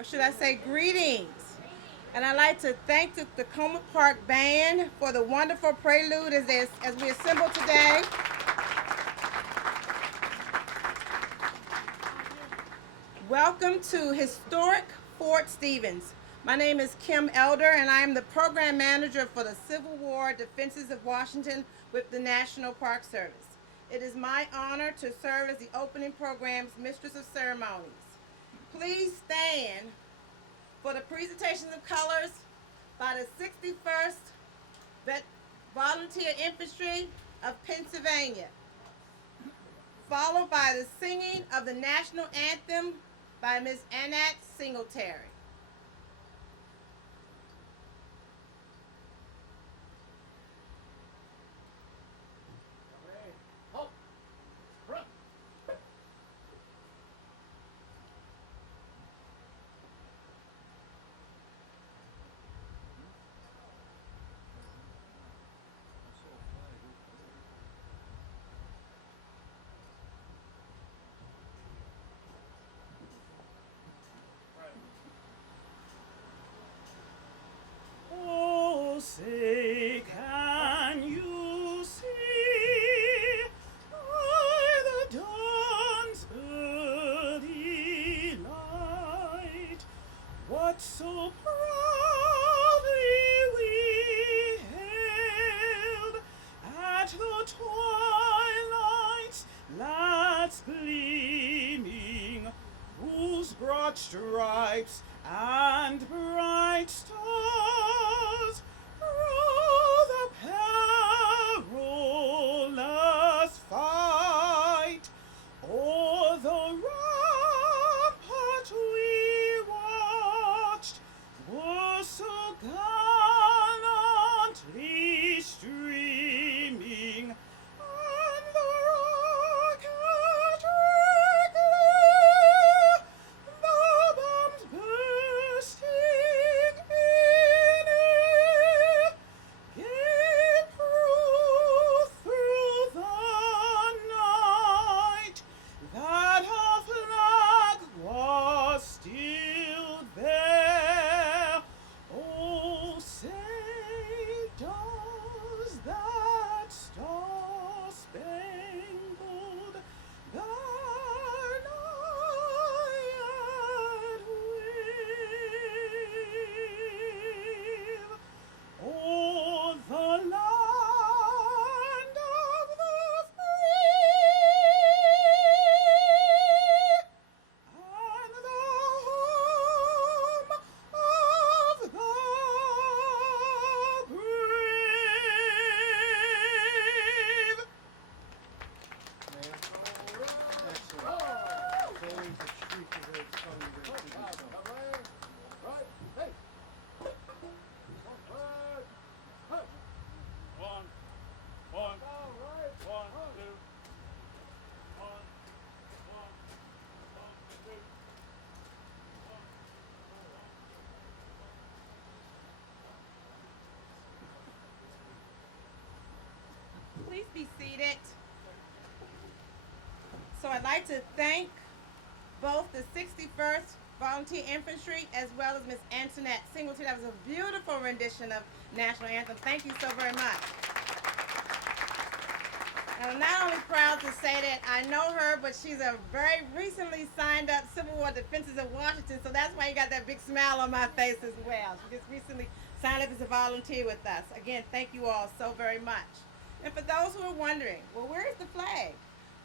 or should I say greetings. And I'd like to thank the Tacoma Park Band for the wonderful prelude as we assemble today. Welcome to historic Fort Stevens. My name is Kim Elder, and I am the program manager for the Civil War Defenses of Washington with the National Park Service. It is my honor to serve as the opening program's Mistress of Ceremonies. Please stand for the presentation of colors by the 61st Volunteer Infantry of Pennsylvania, followed by the singing of the National Anthem by Ms. Annette Singletary. Oh, say, can you see by the dawn's early light what so proudly we hailed at the twilight's last gleaming, whose broad stripes and bright stars through the perilous fight o'er the rampart we watched were so gallantly streaming, and the rocket regular, the bombs bursting in it, gave proof through the night that our flag was still there. Oh, say, does that star-spangled banner yet wave o'er the land of the free and the home of the brave? One, one, two. Please be seated. So I'd like to thank both the 61st Volunteer Infantry as well as Ms. Antoinette Singletary. That was a beautiful rendition of National Anthem. Thank you so very much. And I'm not only proud to say that I know her, but she's a very recently signed up Civil War Defenses of Washington, so that's why you got that big smile on my face as well. She just recently signed up as a volunteer with us. Again, thank you all so very much. And for those who are wondering, well, where is the flag?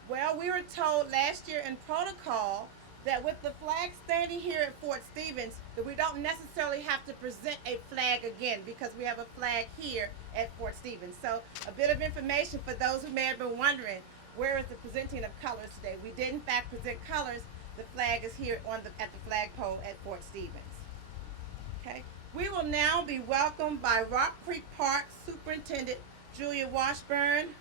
Well, we were told last year in protocol that with the flag standing here at Fort Stevens, that we don't necessarily have to present a flag again because we have a flag here at Fort Stevens. So a bit of information for those who may have been wondering, where is the presenting of colors today? We did in fact present colors. The flag is here at the flagpole at Fort Stevens. Okay. We will now be welcomed by Rock Creek Park Superintendent Julia Washburn,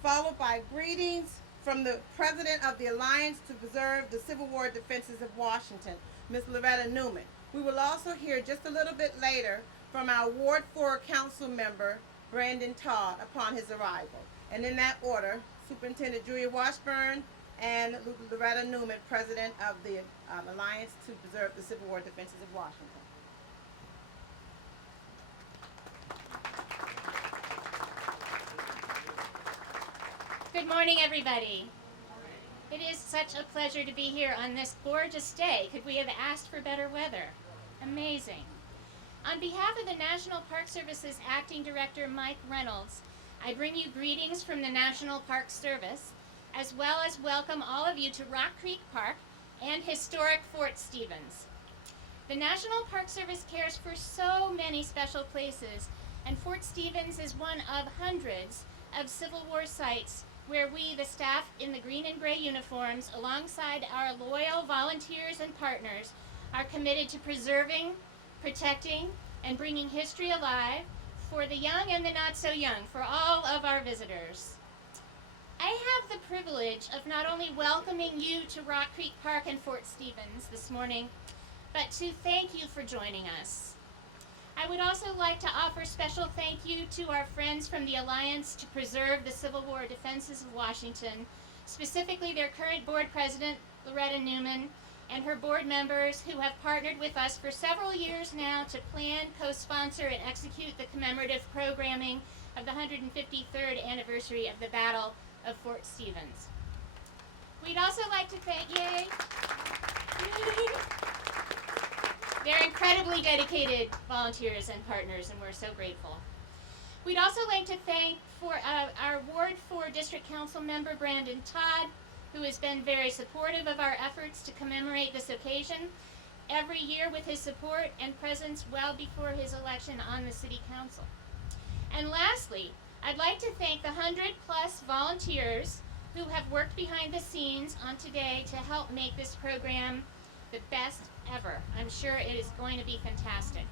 followed by greetings from the President of the Alliance to Preserve the Civil War Defenses of Washington, Ms. Loretta Newman. We will also hear just a little bit later from our Ward 4 Council member, Brandon Todd, upon his arrival. And in that order, Superintendent Julia Washburn, and Loretta Newman, President of the Alliance to Preserve the Civil War Defenses of Washington. Good morning, everybody. It is such a pleasure to be here on this gorgeous day. Could we have asked for better weather? Amazing. On behalf of the National Park Service's Acting Director, Mike Reynolds, I bring you greetings from the National Park Service, as well as welcome all of you to Rock Creek Park and historic Fort Stevens. The National Park Service cares for so many special places, and Fort Stevens is one of hundreds of Civil War sites where we, the staff in the green and gray uniforms, alongside our loyal volunteers and partners, are committed to preserving, protecting, and bringing history alive for the young and the not so young, for all of our visitors. I have the privilege of not only welcoming you to Rock Creek Park and Fort Stevens this morning, but to thank you for joining us. I would also like to offer special thank you to our friends from the Alliance to Preserve the Civil War Defenses of Washington, specifically their current board president, Loretta Newman, and her board members who have partnered with us for several years now to plan, co-sponsor, and execute the commemorative programming of the 153rd anniversary of the Battle of Fort Stevens. We'd also like to thank, yay! They're incredibly dedicated volunteers and partners, and we're so grateful. We'd also like to thank our Ward 4 District Council member, Brandon Todd, who has been very supportive of our efforts to commemorate this occasion every year with his support and presence well before his election on the City Council. And lastly, I'd like to thank the 100+ volunteers who have worked behind the scenes on today to help make this program the best ever. I'm sure it is going to be fantastic.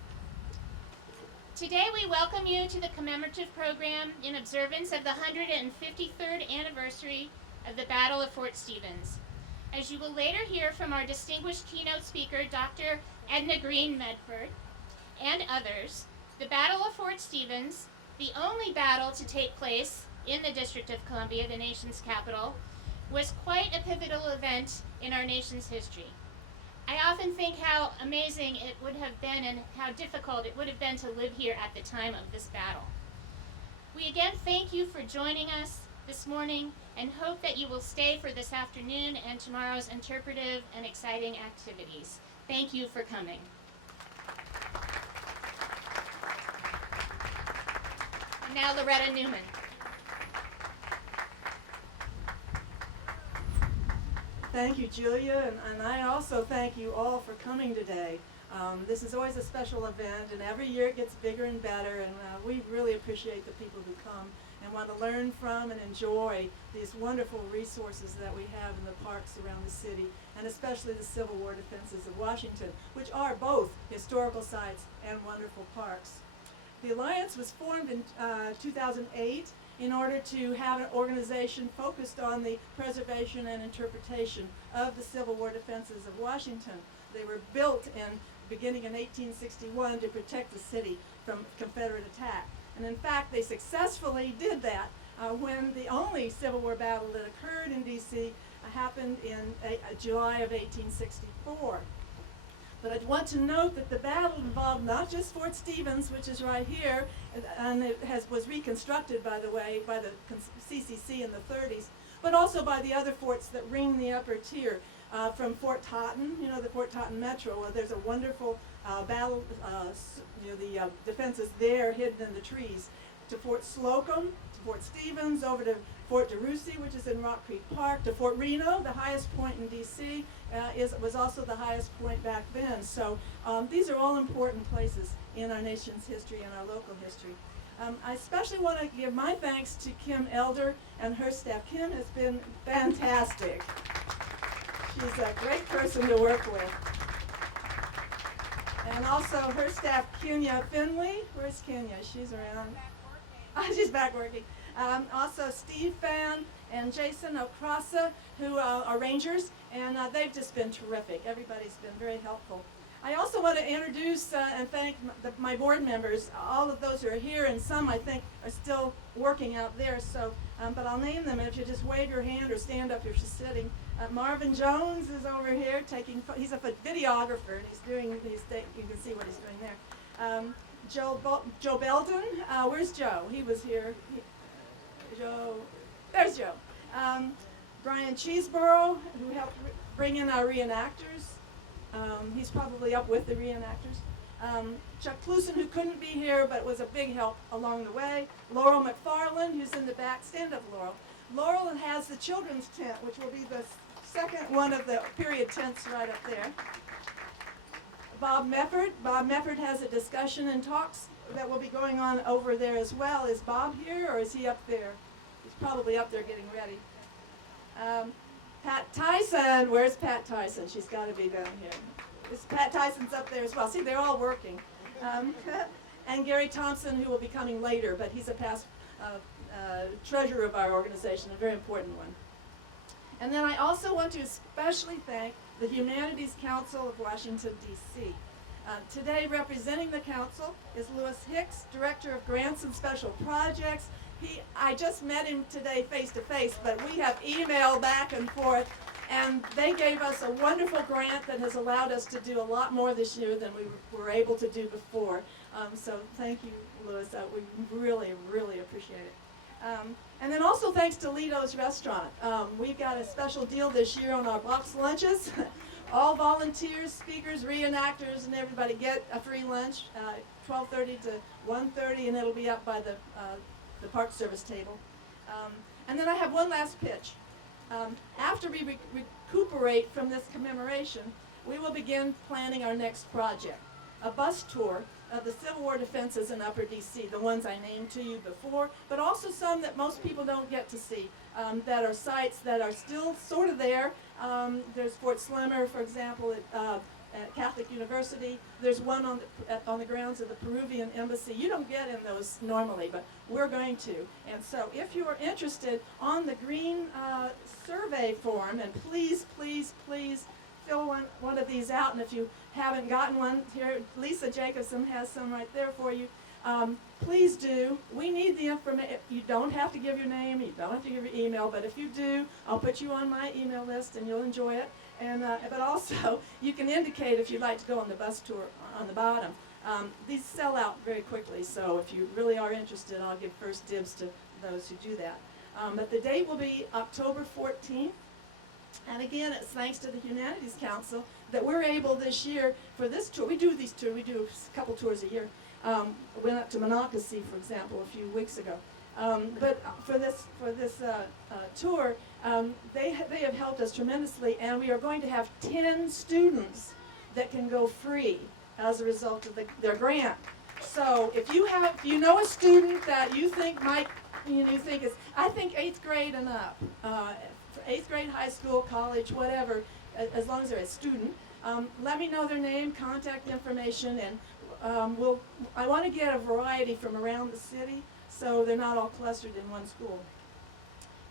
Today we welcome you to the commemorative program in observance of the 153rd anniversary of the Battle of Fort Stevens. As you will later hear from our distinguished keynote speaker, Dr. Edna Green Medford, and others, the Battle of Fort Stevens, the only battle to take place in the District of Columbia, the nation's capital, was quite a pivotal event in our nation's history. I often think how amazing it would have been and how difficult it would have been to live here at the time of this battle. We again thank you for joining us this morning and hope that you will stay for this afternoon and tomorrow's interpretive and exciting activities. Thank you for coming. And now Loretta Newman. Thank you, Julia, and I also thank you all for coming today. This is always a special event, and every year it gets bigger and better, and we really appreciate the people who come and want to learn from and enjoy these wonderful resources that we have in the parks around the city, and especially the Civil War Defenses of Washington, which are both historical sites and wonderful parks. The Alliance was formed in 2008 in order to have an organization focused on the preservation and interpretation of the Civil War Defenses of Washington. They were built beginning in 1861 to protect the city from Confederate attack. And in fact, they successfully did that when the only Civil War battle that occurred in D.C. happened in July of 1864. But I want to note that the battle involved not just Fort Stevens, which is right here, and it was reconstructed, by the way, by the CCC in the 30s, but also by the other forts that ring the upper tier. From Fort Totten, the Fort Totten Metro, there's a wonderful battle, the defenses there hidden in the trees, to Fort Slocum, to Fort Stevens, over to Fort DeRussy, which is in Rock Creek Park, to Fort Reno, the highest point in D.C., was also the highest point back then. So these are all important places in our nation's history and our local history. I especially want to give my thanks to Kim Elder and her staff. Kim has been fantastic. She's a great person to work with. And also her staff, Kenya Finley. Where's Kenya? She's around. She's back working. Also Steve Fan and Jason Okrasa, who are rangers, and they've just been terrific. Everybody's been very helpful. I also want to introduce and thank my board members, all of those who are here, and some I think are still working out there. So, but I'll name them, and if you just wave your hand or stand up if you're sitting. Marvin Jones is over here taking. He's a videographer, and you can see what he's doing there. Joe Belden. Where's Joe? He was here. Joe. There's Joe. Brian Cheeseborough, who helped bring in our reenactors. He's probably up with the reenactors. Chuck Clusen, who couldn't be here but was a big help along the way. Laurel McFarland, who's in the back. Stand up, Laurel. Laurel has the children's tent, which will be the second one of the period tents right up there. Bob Mefford. Bob Mefford has a discussion and talks that will be going on over there as well. Is Bob here or is he up there? He's probably up there getting ready. Pat Tyson. Where's Pat Tyson? She's got to be down here. Pat Tyson's up there as well. See, they're all working. And Gary Thompson, who will be coming later, but he's a past treasurer of our organization, a very important one. And then I also want to especially thank the Humanities Council of Washington, D.C. Today, representing the council is Lewis Hicks, Director of Grants and Special Projects. I just met him today face to face, but we have emailed back and forth, and they gave us a wonderful grant that has allowed us to do a lot more this year than we were able to do before. So thank you, Lewis. We really, really appreciate it. And then also thanks to Lito's Restaurant. We've got a special deal this year on our box lunches. All volunteers, speakers, reenactors, and everybody get a free lunch, 12:30 to 1:30, and it'll be up by the Park Service table. And then I have one last pitch. After we recuperate from this commemoration, we will begin planning our next project, a bus tour of the Civil War defenses in Upper D.C., the ones I named to you before, but also some that most people don't get to see, that are sites that are still sort of there. There's Fort Slimmer, for example, at Catholic University. There's one on the grounds of the Peruvian Embassy. You don't get in those normally, but we're going to. And so if you are interested, on the green survey form, and please, please, please fill one of these out, and if you haven't gotten one, here, Lisa Jacobson has some right there for you. Please do. We need the information. You don't have to give your name, you don't have to give your email, but if you do, I'll put you on my email list and you'll enjoy it. And but also, you can indicate if you'd like to go on the bus tour on the bottom. These sell out very quickly, so if you really are interested, I'll give first dibs to those who do that. But the date will be October 14th. And again, it's thanks to the Humanities Council that we're able this year for this tour. We do these tours. We do a couple tours a year. Went up to Monocacy, for example, a few weeks ago. But for this tour, they have helped us tremendously, and we are going to have 10 students that can go free as a result of their grant. So if you know a student that you think might, you think is, I think 8th grade and up, 8th grade, high school, college, whatever, as long as they're a student, let me know their name, contact information, and I want to get a variety from around the city so they're not all clustered in one school.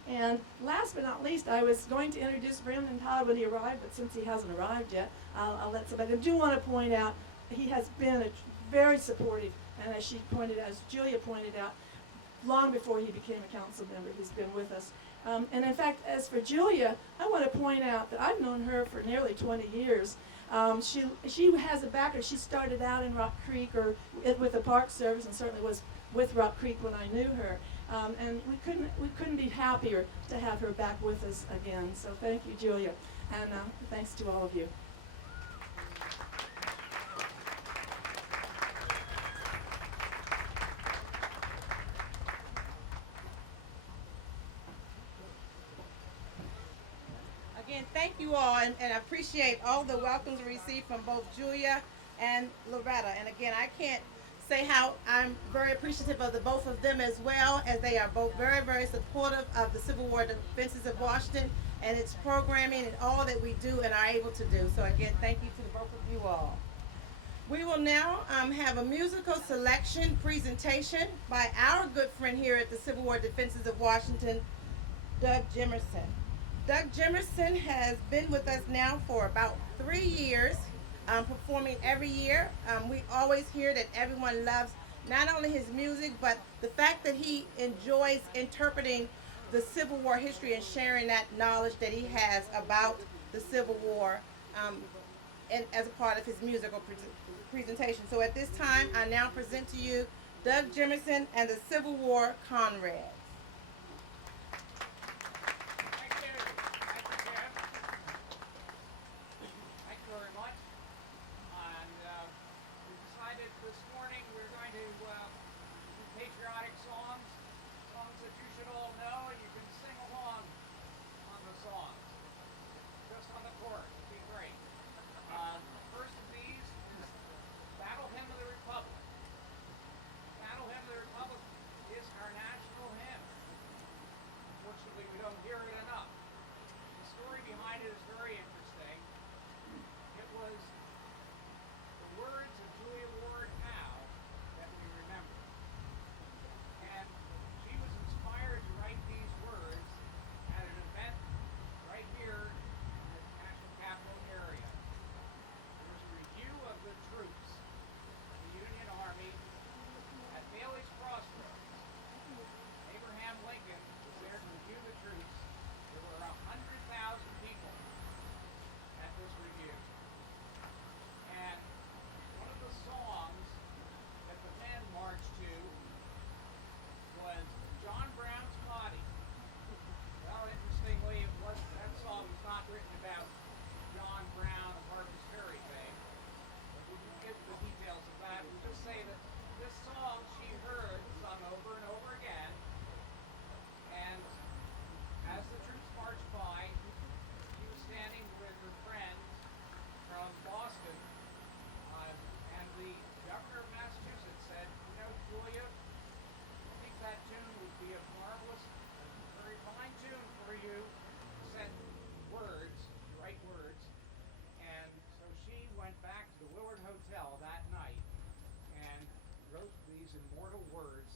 And last but not least, I was going to introduce Brandon Todd when he arrived, but since he hasn't arrived yet, I'll let somebody. I do want to point out he has been very supportive, and as Julia pointed out, long before he became a council member, he's been with us. And in fact, as for Julia, I want to point out that I've known her for nearly 20 years. She has a background. She started out in Rock Creek or with the Park Service, and certainly was with Rock Creek when I knew her. And we couldn't be happier to have her back with us again. So thank you, Julia, and thanks to all of you. Again, thank you all, and I appreciate all the welcomes we received from both Julia and Loretta. And again, I can't say how I'm very appreciative of the both of them as well, as they are both very, very supportive of the Civil War Defenses of Washington and its programming and all that we do and are able to do. So again, thank you to the both of you all. We will now have a musical selection presentation by our good friend here at the Civil War Defenses of Washington, Doug Jimmerson. Doug Jimmerson has been with us now for about 3 years, performing every year. We always hear that everyone loves not only his music, but the fact that he enjoys interpreting the Civil War history and sharing that knowledge that he has about the Civil War and as a part of his musical presentation. So at this time, I now present to you Doug Jimmerson and the Civil War Comrades. Thank you. Thank you, Jeff. Thank you very much. And we decided this morning we're going to do patriotic songs, songs that you should all know, and you can sing along on the songs. Just on the chorus. It'd be great. The first of these is Battle Hymn of the Republic. Battle Hymn of the Republic is our national hymn. Unfortunately, we don't hear it enough. The story behind it is very interesting. It was the words of Julia Ward Howe that we remember. And she was inspired to write these words at an event right here in the National Capital area. There was a review of the troops of the Union Army at Bailey's Crossroads. Abraham Lincoln was there to review the troops. There were 100,000 people at this review. And one of the songs that the men marched to was John Brown's Body. Well, interestingly, that song was not written about John Brown of Harper's Ferry fame. But we didn't get the details of that. We just say that this song she heard sung over and over again. And as the troops marched by, she was standing with her friends from Boston. And the governor of Massachusetts said, you know, Julia, I think that tune would be a marvelous, very fine tune for you to send words, to write words. And so she went back to the Willard Hotel that night and wrote these immortal words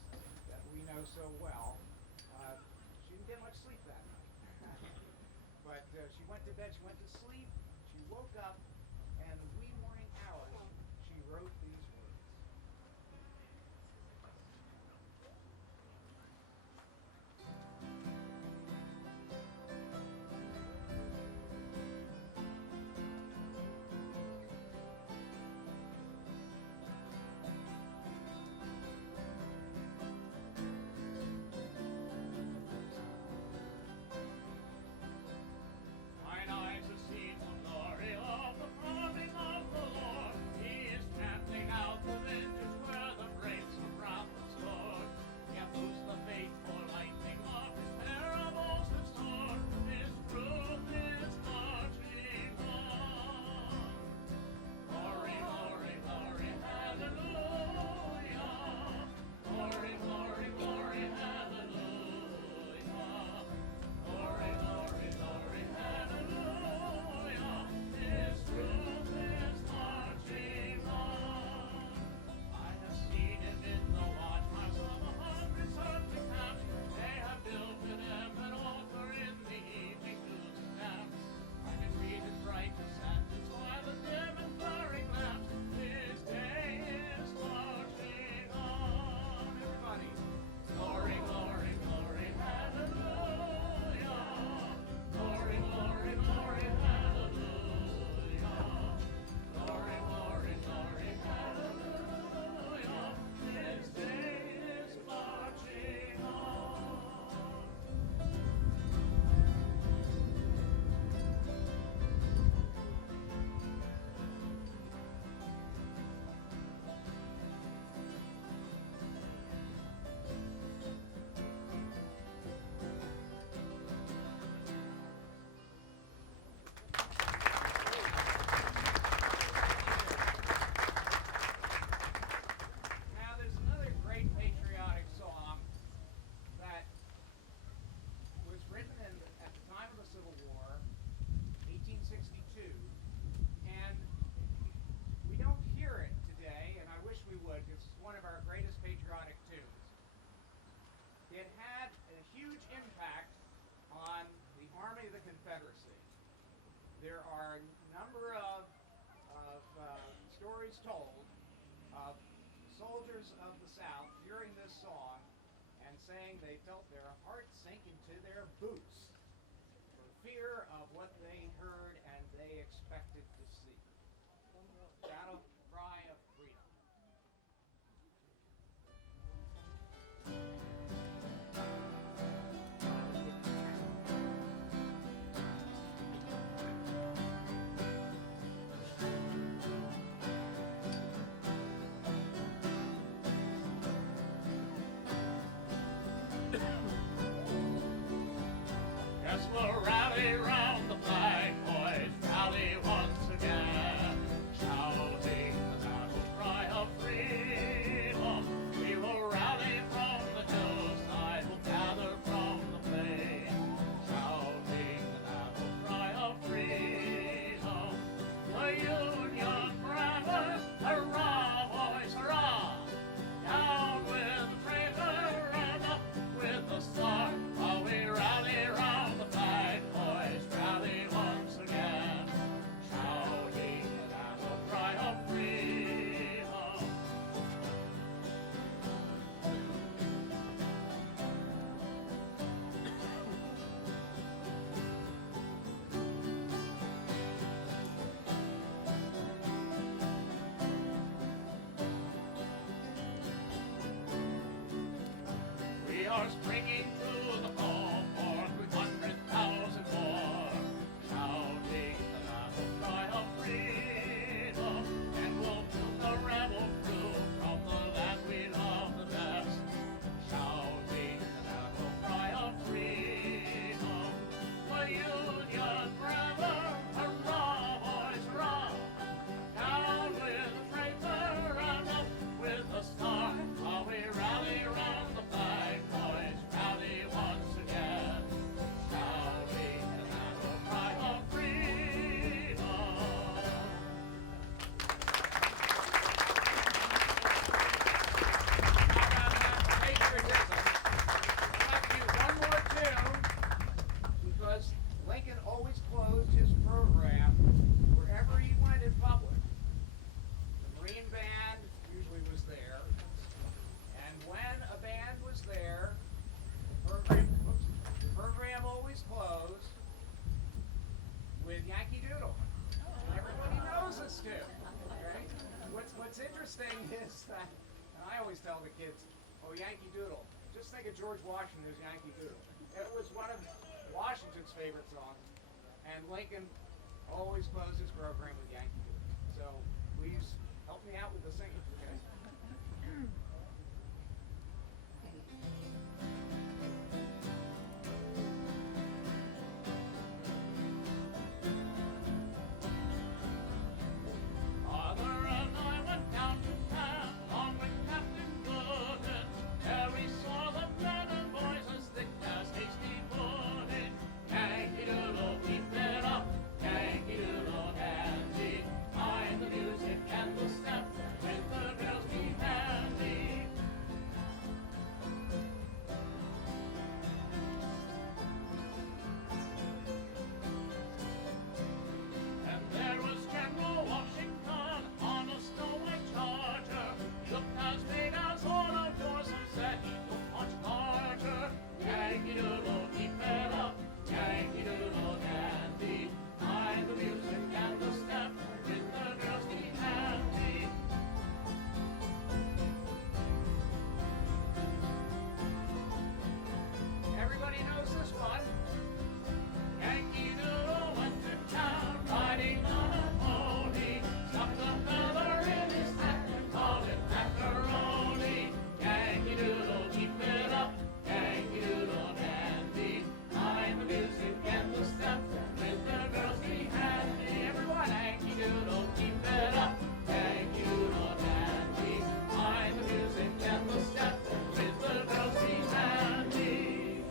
that we know so well. She didn't get much sleep that night. But she went to bed, she went to sleep, she woke up, and the wee morning hours, she wrote these words. Mine eyes have seen the glory of the coming of the Lord. He is trampling out the vintage where the brakes are proud and stored. Yet loose the faithful lightning of his parables have stored. His truth is marching on. Glory, glory, glory, hallelujah. Glory, glory, glory, hallelujah. Glory, glory, glory, hallelujah. His truth is marching on. I have seen him in the watch house of 100 certain camps. They have built an eminent altar in the evening to the dance. I can read his righteous sentence by the dim and flaring lamps. His day is marching on. Everybody. Glory, glory, glory, hallelujah. Glory, glory, glory, hallelujah. Glory, glory, glory, hallelujah. His day is marching on. Now, there's another great patriotic song that was written at the time of the Civil War, 1862, and we don't hear it today, and I wish we would. It's one of our greatest patriotic tunes. It had a huge impact on the Army of the Confederacy. There are a number of stories told of soldiers of the South hearing this song and saying they felt their hearts sink into their boots for fear of what they heard and they expected to see. Battle cry of freedom. Yes, we'll rally round the flag, boys, rally once again, shouting the battle cry of freedom. We will rally from the hillside, we'll gather from the plain, shouting the battle cry of freedom. The Union forever, hurrah, boys, hurrah! Down with the traitor and up with the star, while we rally round the flag, boys, rally once again, shouting the battle cry of freedom. We are springing through the fall for 300,000 more, shouting the battle cry of freedom, and we'll build the rebel crew from the land we love the best, shouting the battle cry of freedom. The Union forever, hurrah, boys, hurrah! Down with the traitor and up with the star, while we rally round the flag, boys, rally once again, shouting the battle cry of freedom. Patriotism. I'll have to do one more tune because Lincoln always closed his program wherever he went in public. The Marine Band usually was there, and when a band was there, the program always closed with Yankee Doodle. Everybody knows this too. Right? What's interesting is that, and I always tell the kids, oh, Yankee Doodle. Just think of George Washington's Yankee Doodle. It was one of Washington's favorite songs, and Lincoln always closed his program with Yankee Doodle. So please help me out with the singing, okay? Father and I went down to town along with Captain Gooden. There we saw the men and boys as thick as hasty pudding. Yankee Doodle, keep it up, Yankee Doodle dandy. Mind the music and the step with the girls be handy. And there was General Washington on a snow-white charger. He looked as big as all of yours and said he looked much larger. Yankee Doodle, keep it up, Yankee Doodle dandy. Mind the music and the step with the girls be handy. Everybody knows this one. Yankee Doodle went to town riding on a pony. Stuffed a feather in his hat and called it macaroni. Yankee Doodle, keep it up, Yankee Doodle dandy. Mind the music and the step with the girls be handy. Everyone, Yankee Doodle, keep it up, Yankee Doodle dandy. Mind the music and the step with the girls be handy.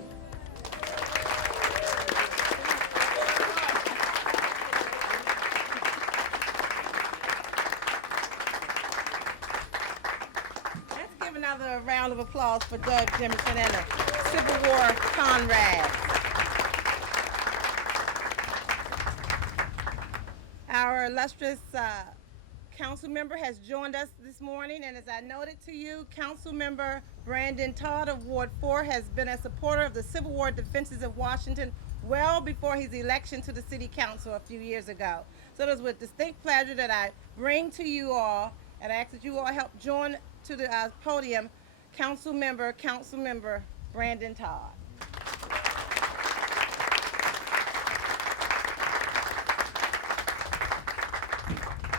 Let's give another round of applause for Doug Jimmerson and the Civil War comrades. Our illustrious council member has joined us this morning, and as I noted to you, Council Member Brandon Todd of Ward 4 has been a supporter of the Civil War defenses of Washington well before his election to the City Council a few years ago. So it is with distinct pleasure that I bring to you all, and I ask that you all help join to the podium, Council Member Brandon Todd.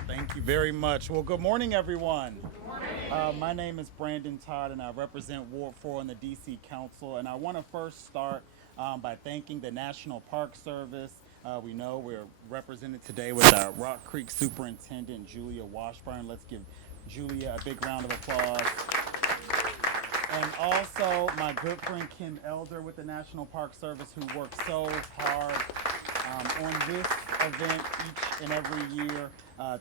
Thank you very much. Well, good morning, everyone. Good morning. My name is Brandon Todd, and I represent Ward 4 on the D.C. Council. And I want to first start by thanking the National Park Service. We know we're represented today with our Rock Creek Superintendent, Julia Washburn. Let's give Julia a big round of applause. And also my good friend Kim Elder with the National Park Service, who works so hard on this event each and every year.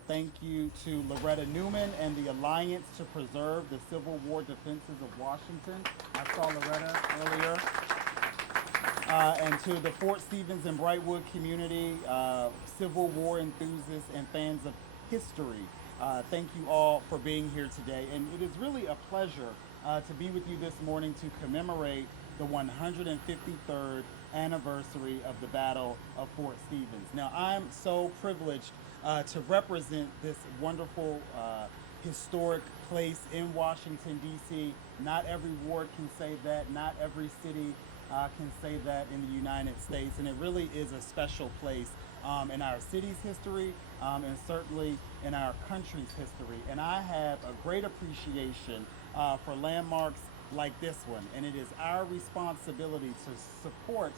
Thank you to Loretta Newman and the Alliance to Preserve the Civil War Defenses of Washington. I saw Loretta earlier. And to the Fort Stevens and Brightwood community, Civil War enthusiasts and fans of history. Thank you all for being here today. And it is really a pleasure to be with you this morning to commemorate the 153rd anniversary of the Battle of Fort Stevens. Now, I'm so privileged to represent this wonderful historic place in Washington, D.C. Not every ward can say that. Not every city can say that in the United States. And it really is a special place in our city's history and certainly in our country's history. And I have a great appreciation for landmarks like this one. And it is our responsibility to support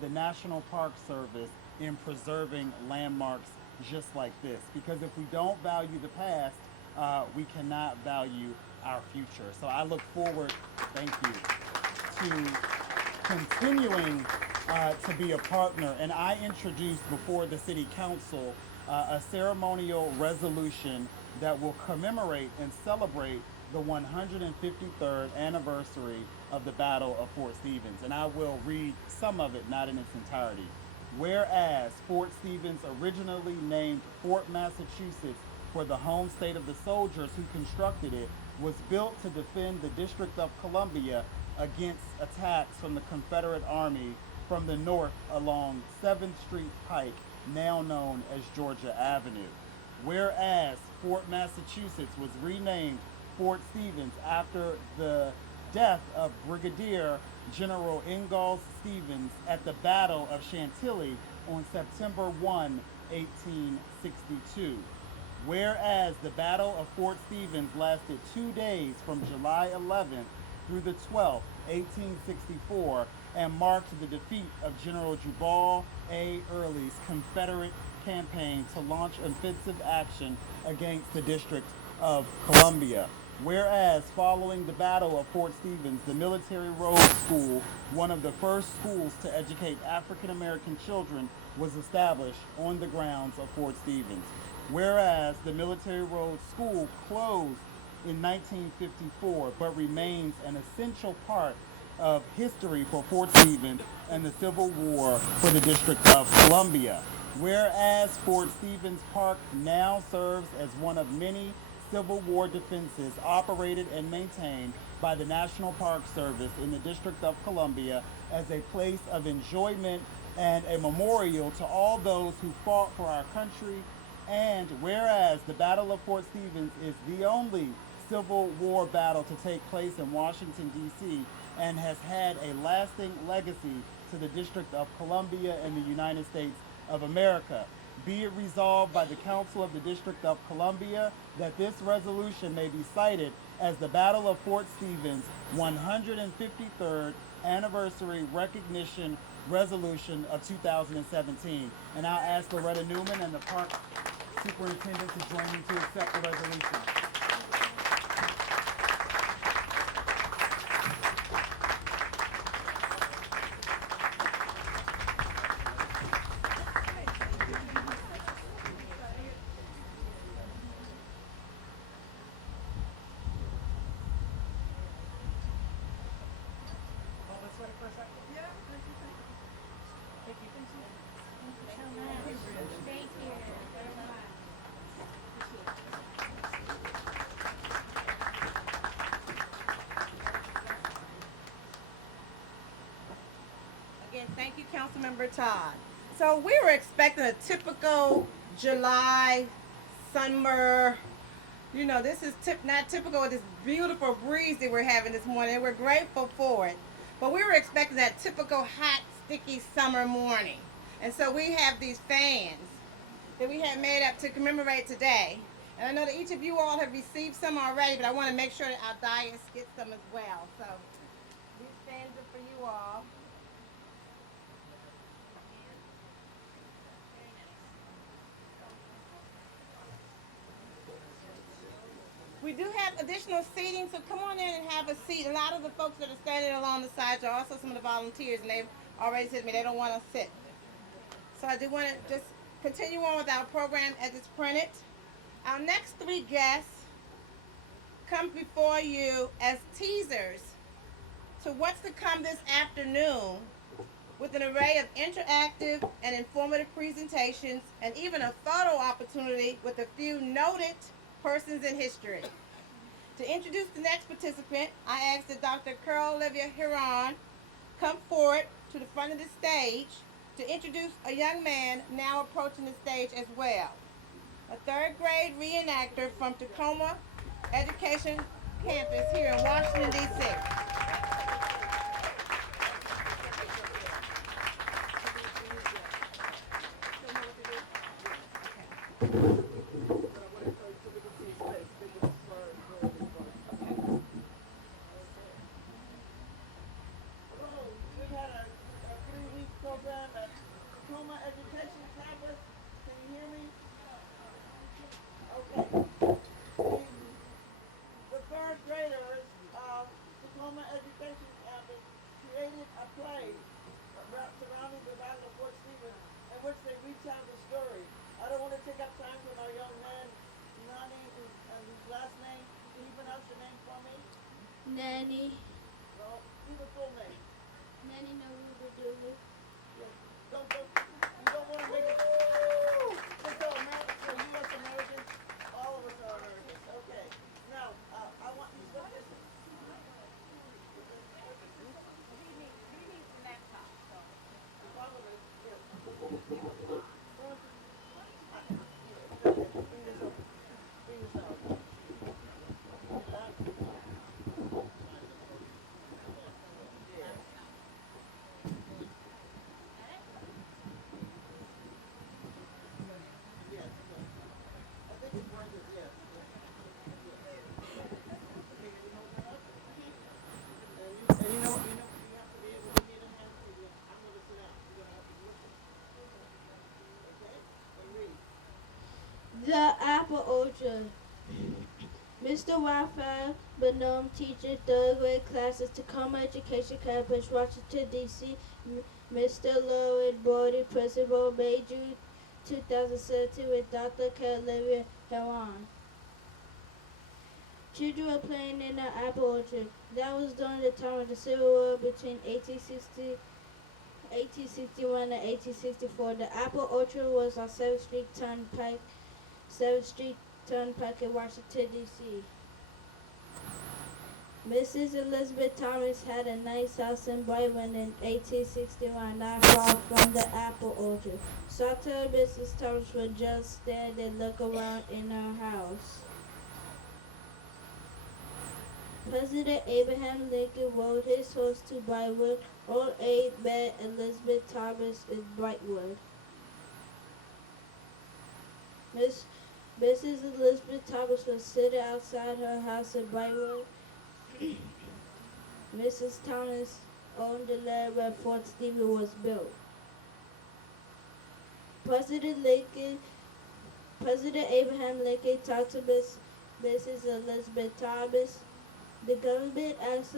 the National Park Service in preserving landmarks just like this. Because if we don't value the past, we cannot value our future. So I look forward, thank you, to continuing to be a partner. And I introduced before the City Council a ceremonial resolution that will commemorate and celebrate the 153rd anniversary of the Battle of Fort Stevens. And I will read some of it, not in its entirety. Whereas Fort Stevens, originally named Fort Massachusetts for the home state of the soldiers who constructed it, was built to defend the District of Columbia against attacks from the Confederate Army from the north along 7th Street Pike, now known as Georgia Avenue. Whereas Fort Massachusetts was renamed Fort Stevens after the death of Brigadier General Ingalls Stevens at the Battle of Chantilly on September 1, 1862. Whereas the Battle of Fort Stevens lasted 2 days from July 11th through the 12th, 1864, and marked the defeat of General Jubal A. Early's Confederate campaign to launch offensive action against the District of Columbia. Whereas following the Battle of Fort Stevens, the Military Road School, one of the first schools to educate African American children, was established on the grounds of Fort Stevens. Whereas the Military Road School closed in 1954, but remains an essential part of history for Fort Stevens and the Civil War for the District of Columbia. Whereas Fort Stevens Park now serves as one of many Civil War defenses operated and maintained by the National Park Service in the District of Columbia as a place of enjoyment and a memorial to all those who fought for our country. And whereas the Battle of Fort Stevens is the only Civil War battle to take place in Washington, D.C., and has had a lasting legacy to the District of Columbia and the United States of America. Be it resolved by the Council of the District of Columbia that this resolution may be cited as the Battle of Fort Stevens 153rd Anniversary Recognition Resolution of 2017. And I'll ask Loretta Newman and the Park Superintendent to join me to accept the resolution. Thank you. Councilmember Todd. So we were expecting a typical July summer. You know, this is not typical of this beautiful breeze that we're having this morning, and we're grateful for it. But we were expecting that typical hot, sticky summer morning. And so we have these fans that we have made up to commemorate today. And I know that each of you all have received some already, but I want to make sure that our dais get some as well. So these fans are for you all. We do have additional seating, so come on in and have a seat. A lot of the folks that are standing along the sides are also some of the volunteers, and they've already said to me they don't want to sit. So I do want to just continue on with our program as it's printed. Our next three guests come before you as teasers to what's to come this afternoon with an array of interactive and informative presentations and even a photo opportunity with a few noted persons in history. To introduce the next participant, I asked that Dr. Carol Olivia Huron come forward to the front of the stage to introduce a young man now approaching the stage as well. A third grade reenactor from Tacoma Education Campus here in Washington, D.C. We've had a 3-week program at Tacoma Education Campus. Can you hear me? Okay. The third graders of Tacoma Education Campus created a play surrounding the Battle of Fort Stevens in which they retell the story. I don't want to take up time from our young man, Nani, whose last name, can you pronounce your name for me? Nanny, Well, do the full name. Nanny no Rubadoodle. Yes. You don't want to make it. Just so American, so U.S. Americans, all of us are Americans. Okay. Now, I want you to listen. The problem is, yes. Bring this over. Bring this out. Yes. I think it's worth it, yes. Okay, you hold that up? And you know, you have to be able to get a hand to you. I'm gonna sit down. You're gonna have to listen. Okay? And read. The Apple Orchard. Mr. Wi-Fi, Benome teacher, third grade classes, Tacoma Education Campus, Washington, D.C. Mr. Lloyd Bodie, Principal, May, June 2017 with Dr. Olivia Huron. Children were playing in the apple orchard. That was during the time of the Civil War between 1861 and 1864. The apple orchard was on 7th Street Turnpike in Washington, D.C. Mrs. Elizabeth Thomas had a nice house in Brightman in 1861, not far from the apple orchard. So I told Mrs. Thomas would just stand and look around in her house. President Abraham Lincoln rode his horse to Brightwood. Old Abe met Elizabeth Thomas in Brightwood. Mrs. Elizabeth Thomas was sitting outside her house in Brightwood. Mrs. Thomas owned the land where Fort Stevens was built. President Abraham Lincoln talked to Mrs. Elizabeth Thomas. The government asked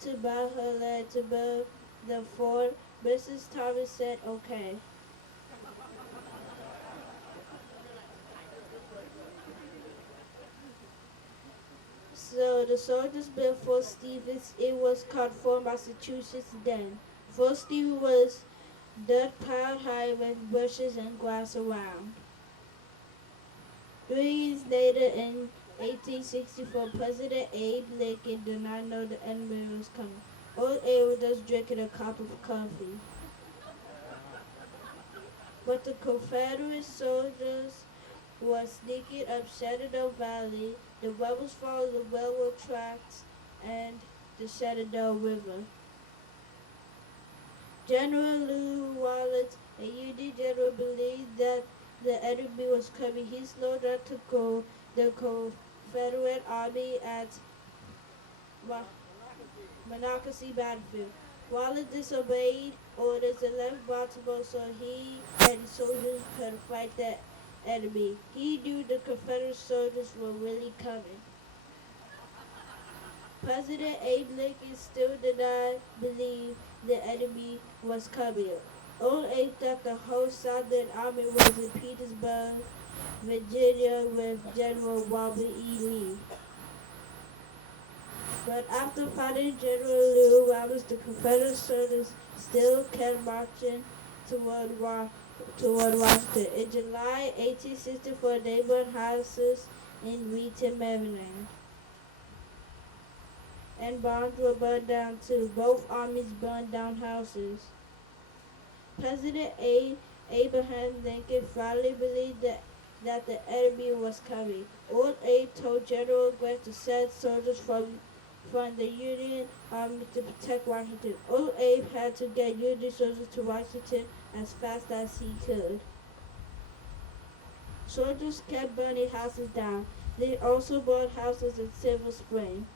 to buy her land to build the fort. Mrs. Thomas said okay. So the soldiers built Fort Stevens. It was called Fort Massachusetts then. Fort Stevens was dirt piled high with bushes and grass around. 3 years later, in 1864, President Abe Lincoln did not know the enemy was coming. Old Abe was just drinking a cup of coffee. But the Confederate soldiers were sneaking up Shenandoah Valley. The rebels followed the railroad tracks and the Shenandoah River. General Lew Wallace, a Union general, believed that the enemy was coming. He slowed down to go the Confederate army at Monocacy Battlefield. Wallace disobeyed orders and left Baltimore so he and his soldiers could fight the enemy. He knew the Confederate soldiers were really coming. President Abe Lincoln still did not believe the enemy was coming. Old Abe thought the whole Southern Army was in Petersburg, Virginia with General Robert E. Lee. But after fighting General Lew Wallace, the Confederate soldiers still kept marching toward Washington. In July 1864, they burned houses in Wheaton, Maryland. And barns were burned down too. Both armies burned down houses. President Abraham Lincoln finally believed that the enemy was coming. Old Abe told General Grant to send soldiers from the Union Army to protect Washington. Old Abe had to get Union soldiers to Washington as fast as he could. Soldiers kept burning houses down. They also burned houses in Silver Spring.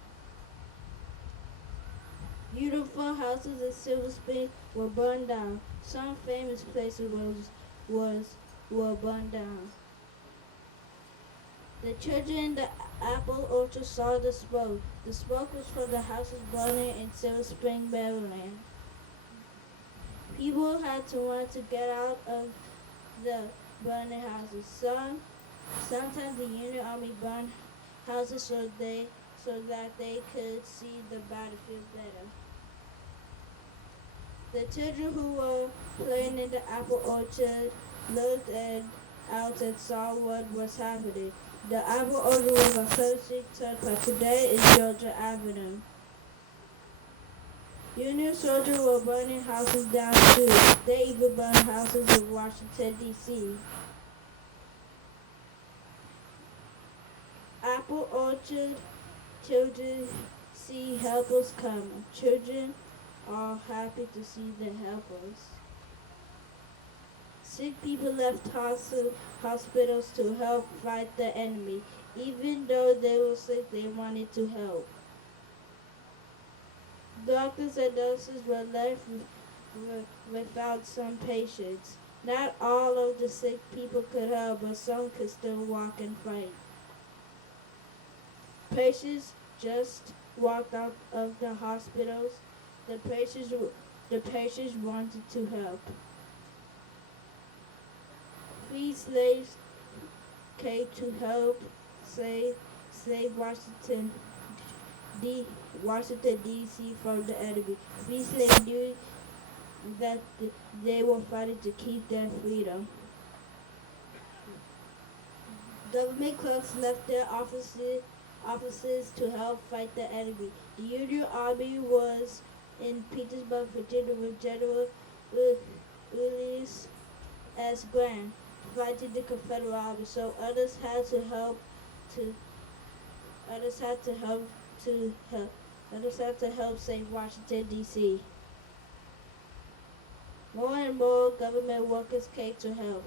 Beautiful houses in Silver Spring were burned down. Some famous places were burned down. The children in the apple orchard saw the smoke. The smoke was from the houses burning in Silver Spring, Maryland. People had to run to get out of the burning houses. Sometimes the Union Army burned houses so that they could see the battlefield better. The children who were playing in the apple orchard looked out and saw what was happening. The apple orchard was a Thursday turnpike. Today is Georgia Avenue. Union soldiers were burning houses down too. They even burned houses in Washington, D.C. Apple orchard children see helpers come. Children are happy to see the helpers. Sick people left hospitals to help fight the enemy. Even though they were sick, they wanted to help. Doctors and nurses were left without some patients. Not all of the sick people could help, but some could still walk and fight. Patients just walked out of the hospitals. The patients wanted to help. 3 slaves came to help save Washington, D.C. from the enemy. 3 slaves knew that they were fighting to keep their freedom. Government clerks left their offices to help fight the enemy. The Union Army was in Petersburg, Virginia, with General Ulysses S. Grant fighting the Confederate Army. So others had to help save Washington, D.C. More and more government workers came to help.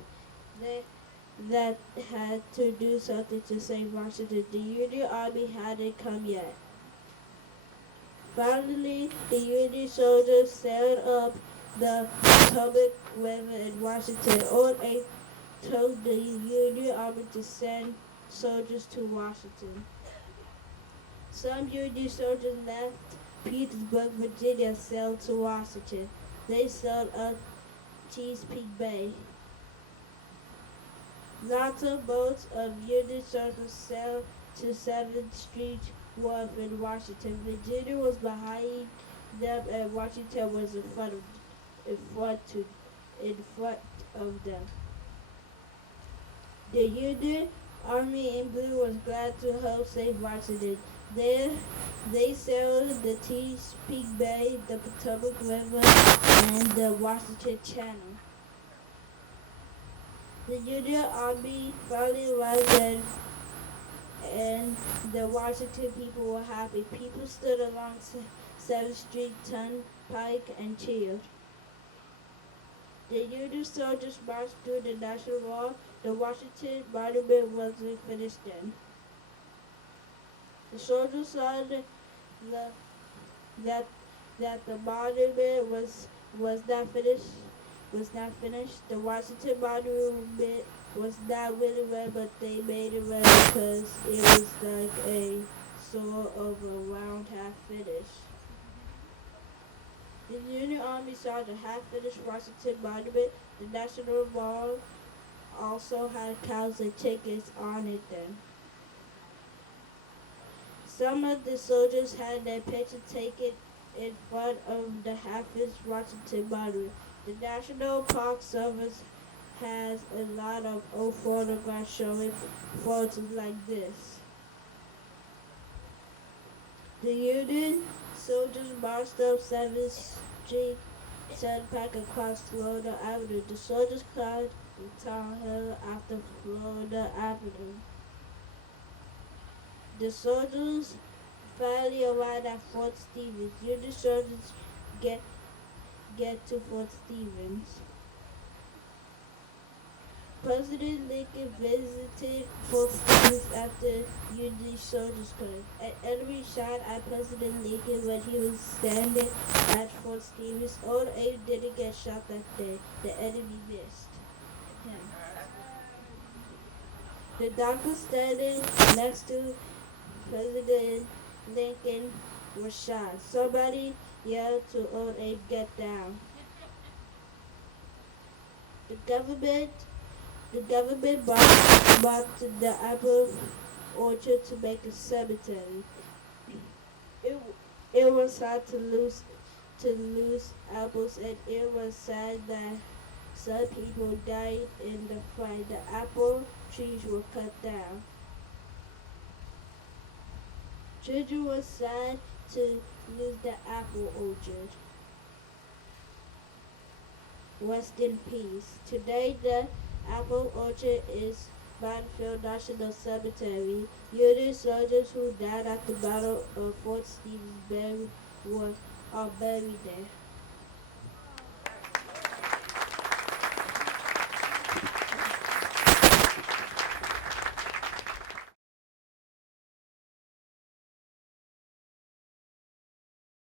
That had to do something to save Washington. The Union Army hadn't come yet. Finally, the Union soldiers sailed up the Potomac River in Washington. Old Abe told the Union Army to send soldiers to Washington. Some Union soldiers left Petersburg, Virginia, sailed to Washington. They sailed up Chesapeake Bay. Lots of boats of Union soldiers sailed to 7th Street Wharf in Washington. Virginia was behind them and Washington was in front of them. The Union Army in blue was glad to help save Washington. There, they sailed the Chesapeake Bay, the Potomac River, and the Washington Channel. The Union Army finally arrived and the Washington people were happy. People stood along 7th Street Turnpike and cheered. The Union soldiers marched through the National Wall. The Washington Monument wasn't finished then. The soldiers saw that the monument was not finished. The Washington Monument was not really red, but they made it red because it was like a sort of a round half finish. The Union Army saw the half-finished Washington Monument. The National Mall also had cows and chickens on it then. Some of the soldiers had their picture taken in front of the half-finished Washington Monument. The National Park Service has a lot of old photographs showing photos like this. The Union soldiers marched up 7th Street Turnpike across Florida Avenue. The soldiers climbed the Town Hill after Florida Avenue. The soldiers finally arrived at Fort Stevens. Union soldiers get to Fort Stevens. President Lincoln visited Fort Stevens after Union soldiers climbed. An enemy shot at President Lincoln when he was standing at Fort Stevens. Old Abe didn't get shot that day. The enemy missed him. The doctor standing next to President Lincoln was shot. Somebody yelled to Old Abe, "Get down." The government bought the apple orchard to make a cemetery. It was hard to lose apples, and it was sad that some people died in the fire. The apple trees were cut down. Children were sad to lose the apple orchard. Rest in peace. Today, the apple orchard is Battlefield National Cemetery. Union soldiers who died at the Battle of Fort Stevens are buried there.